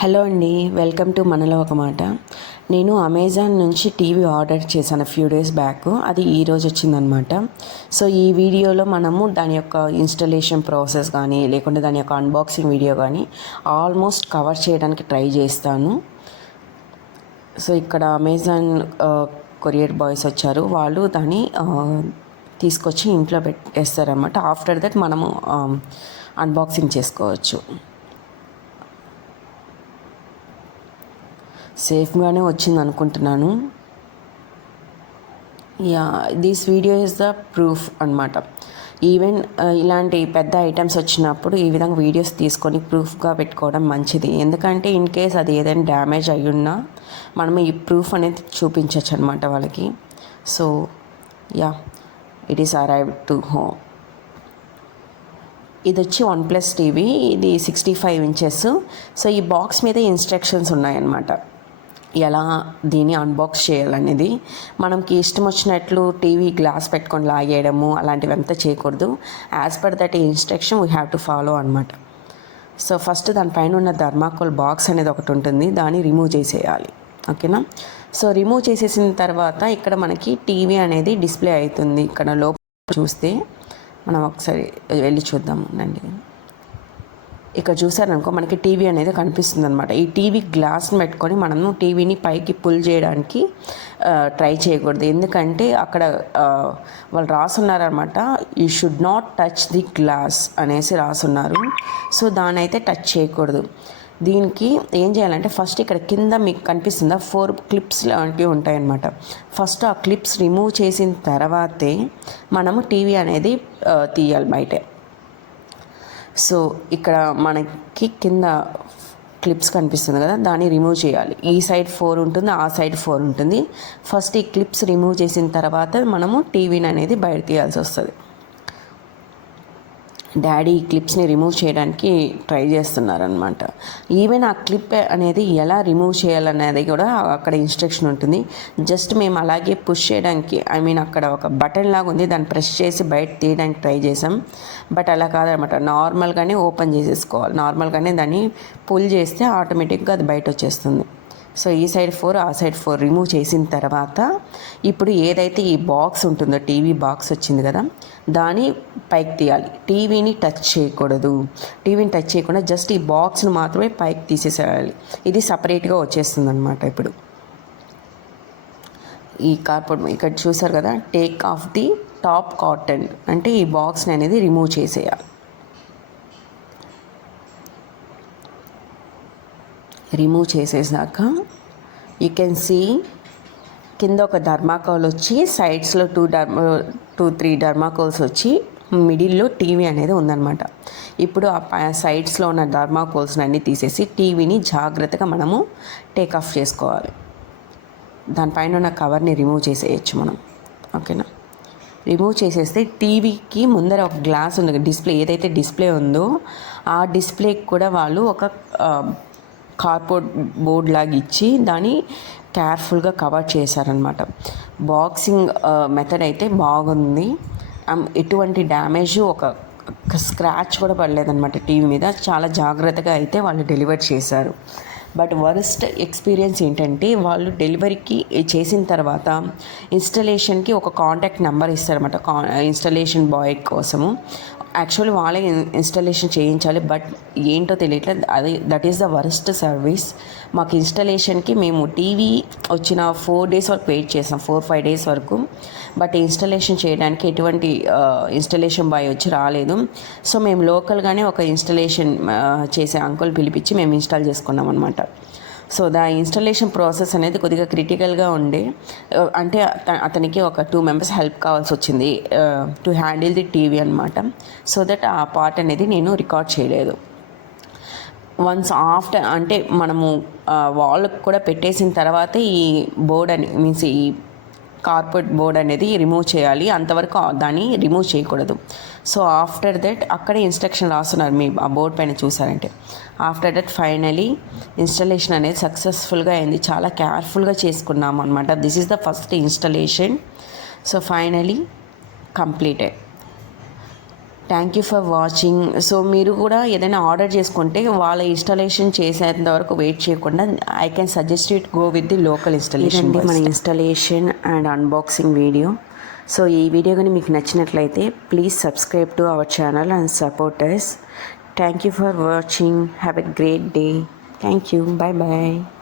Hello అండి, welcome to మనలో ఒక మాట. నేను అమెజాన్ నుంచి టీవీ ఆర్డర్ చేశాను ఫ్యూ డేస్ బ్యాక్. అది ఈరోజు వచ్చిందనమాట. సో ఈ వీడియోలో మనము దాని యొక్క ఇన్స్టలేషన్ ప్రాసెస్ కానీ లేకుంటే దాని యొక్క అన్బాక్సింగ్ వీడియో కానీ ఆల్మోస్ట్ కవర్ చేయడానికి ట్రై చేస్తాను. సో ఇక్కడ అమెజాన్ కొరియర్ బాయ్స్ వచ్చారు. వాళ్ళు దాన్ని తీసుకొచ్చి ఇంట్లో పెట్టేస్తారనమాట. ఆఫ్టర్ దట్ మనము అన్బాక్సింగ్ చేసుకోవచ్చు. సేఫ్గానే వచ్చింది అనుకుంటున్నాను. This video is the proof అనమాట. ఈవెన్ ఇలాంటి పెద్ద ఐటమ్స్ వచ్చినప్పుడు ఈ విధంగా వీడియోస్ తీసుకొని ప్రూఫ్గా పెట్టుకోవడం మంచిది. ఎందుకంటే ఇన్ కేస్ అది ఏదైనా డ్యామేజ్ అయ్యున్నా మనం ఈ ప్రూఫ్ అనేది చూపించవచ్చు అనమాట వాళ్ళకి. So it is arrived to home. ఇది వచ్చి OnePlus టీవీ. ఇది 65 inches. సో ఈ బాక్స్ మీద ఇన్స్ట్రక్షన్స్ ఉన్నాయన్నమాట, ఎలా దీన్ని అన్బాక్స్ చేయాలనేది. మనకి ఇష్టం వచ్చినట్లు టీవీ గ్లాస్ పెట్టుకొని లాగేయడము అలాంటివి అంతా చేయకూడదు. As per that instruction we have to follow అనమాట. సో ఫస్ట్ దానిపైన ఉన్న థర్మాకోల్ బాక్స్ అనేది ఒకటి ఉంటుంది, దాన్ని రిమూవ్ చేసేయాలి. ఓకేనా? సో రిమూవ్ చేసేసిన తర్వాత ఇక్కడ మనకి టీవీ అనేది డిస్ప్లే అవుతుంది. ఇక్కడ లోపల చూస్తే మనం ఒకసారి వెళ్ళి చూద్దామండి. ఇక్కడ చూసారనుకో మనకి టీవీ అనేది కనిపిస్తుంది అనమాట. ఈ టీవీ గ్లాస్ని పెట్టుకొని మనము టీవీని పైకి పుల్ చేయడానికి ట్రై చేయకూడదు. ఎందుకంటే అక్కడ వాళ్ళు రాసున్నారనమాట, you should not touch the glass అనేసి రాసున్నారు. సో దాని అయితే టచ్ చేయకూడదు. దీనికి ఏం చేయాలంటే ఫస్ట్ ఇక్కడ కింద మీకు కనిపిస్తుందా 4 క్లిప్స్ లాంటివి ఉంటాయన్నమాట. ఫస్ట్ ఆ క్లిప్స్ రిమూవ్ చేసిన తర్వాతే మనము టీవీ అనేది తీయాలి బయటే. సో ఇక్కడ మనకి కింద క్లిప్స్ కనిపిస్తుంది కదా, దాన్ని రిమూవ్ చేయాలి. ఈ సైడ్ 4 ఉంటుంది, ఆ సైడ్ 4 ఉంటుంది. ఫస్ట్ ఈ క్లిప్స్ రిమూవ్ చేసిన తర్వాత మనము టీవీని అనేది బయట తీయాల్సి వస్తుంది. డాడీ ఈ క్లిప్స్ని రిమూవ్ చేయడానికి ట్రై చేస్తున్నారనమాట. ఈవెన్ ఆ క్లిప్ అనేది ఎలా రిమూవ్ చేయాలనేది కూడా అక్కడ ఇన్స్ట్రక్షన్ ఉంటుంది. జస్ట్ మేము అలాగే పుష్ చేయడానికి అక్కడ ఒక బటన్ లాగా ఉంది, దాన్ని ప్రెస్ చేసి బయట తీయడానికి ట్రై చేసాం. బట్ అలా కాదనమాట, నార్మల్గానే ఓపెన్ చేసేసుకోవాలి. నార్మల్గానే దాన్ని పుల్ చేస్తే ఆటోమేటిక్గా అది బయట వచ్చేస్తుంది. సో ఈ సైడ్ 4 ఆ సైడ్ 4 రిమూవ్ చేసిన తర్వాత ఇప్పుడు ఏదైతే ఈ బాక్స్ ఉంటుందో, టీవీ బాక్స్ వచ్చింది కదా, దాన్ని పైకి తీయాలి. టీవీని టచ్ చేయకూడదు. టీవీని టచ్ చేయకుండా జస్ట్ ఈ బాక్స్ను మాత్రమే పైకి తీసేసేయాలి. ఇది సపరేట్గా వచ్చేస్తుంది అనమాట. ఇప్పుడు ఈ కార్పెట్ ఇక్కడ చూసారు కదా, take off the top cotton అంటే ఈ బాక్స్ని అనేది రిమూవ్ చేసేయాలి. రిమూవ్ చేసేసాక యూ కెన్ సీ కింద ఒక థర్మాకోల్ వచ్చి సైడ్స్లో 2-3 థర్మాకోల్స్ వచ్చి మిడిల్లో టీవీ అనేది ఉందన్నమాట. ఇప్పుడు ఆ సైడ్స్లో ఉన్న థర్మాకోల్స్ని అన్నీ తీసేసి టీవీని జాగ్రత్తగా మనము టేక్ ఆఫ్ చేసుకోవాలి. దానిపైన ఉన్న కవర్ని రిమూవ్ చేసేయచ్చు మనం. ఓకేనా? రిమూవ్ చేసేస్తే టీవీకి ముందర ఒక గ్లాస్ ఉంది, డిస్ప్లే ఏదైతే డిస్ప్లే ఉందో ఆ డిస్ప్లేకి కూడా వాళ్ళు ఒక కార్డ్బోర్డ్ బోర్డ్ లాగా ఇచ్చి దాన్ని కేర్ఫుల్గా కవర్ చేశారనమాట. బాక్సింగ్ మెథడ్ అయితే బాగుంది. ఎటువంటి డ్యామేజ్ ఒక స్క్రాచ్ కూడా పడలేదన్నమాట టీవీ మీద. చాలా జాగ్రత్తగా అయితే వాళ్ళు డెలివర్ చేశారు. బట్ వరస్ట్ ఎక్స్పీరియన్స్ ఏంటంటే వాళ్ళు డెలివరీకి చేసిన తర్వాత ఇన్స్టలేషన్కి ఒక కాంటాక్ట్ నెంబర్ ఇస్తారన్నమాట, ఇన్స్టలేషన్ బాయ్ కోసము. యాక్చువల్లీ వాళ్ళే ఇన్స్టలేషన్ చేయించాలి, బట్ ఏంటో తెలియట్లేదు. That is the worst service. మాకు ఇన్స్టలేషన్కి మేము టీవీ వచ్చిన 4 days వరకు వెయిట్ చేసాం, 4-5 days వరకు. బట్ ఇన్స్టలేషన్ చేయడానికి ఎటువంటి ఇన్స్టలేషన్ బాయ్ వచ్చి రాలేదు. సో మేము లోకల్గానే ఒక ఇన్స్టలేషన్ చేసే అంకుల్ పిలిపించి మేము ఇన్స్టాల్ చేసుకున్నాం అనమాట. సో దా ఇన్స్టలేషన్ ప్రాసెస్ అనేది కొద్దిగా క్రిటికల్గా ఉండే, అంటే అతనికి ఒక 2 members హెల్ప్ కావాల్సి వచ్చింది టు హ్యాండిల్ ది టీవీ అనమాట. సో దట్ ఆ పార్ట్ అనేది నేను రికార్డ్ చేయలేదు. వన్స్ ఆఫ్టర్ అంటే మనము వాళ్ళకు కూడా పెట్టేసిన తర్వాత ఈ బోర్డ్ అని మీన్స్ ఈ కార్పెట్ బోర్డ్ అనేది రిమూవ్ చేయాలి. అంతవరకు దాన్ని రిమూవ్ చేయకూడదు. సో ఆఫ్టర్ దట్ అక్కడే ఇన్స్ట్రక్షన్ రాస్తున్నారు, మీ ఆ బోర్డ్ పైన చూసారంటే. ఆఫ్టర్ దట్ ఫైనలీ ఇన్స్టలేషన్ అనేది సక్సెస్ఫుల్గా అయింది. చాలా కేర్ఫుల్గా చేసుకున్నాము అనమాట. This is the first installation. So finally completed. Thank you for watching. So మీరు కూడా ఏదైనా ఆర్డర్ చేసుకుంటే వాళ్ళ ఇన్స్టాలేషన్ చేసేంత వరకు వెయిట్ చేయకుండా I can suggest it go with the local installation. మన installation and unboxing video. So ఈ వీడియో కానీ మీకు నచ్చినట్లయితే please subscribe to our channel and support us. Thank you for watching. Have a great day. Thank you. Bye bye.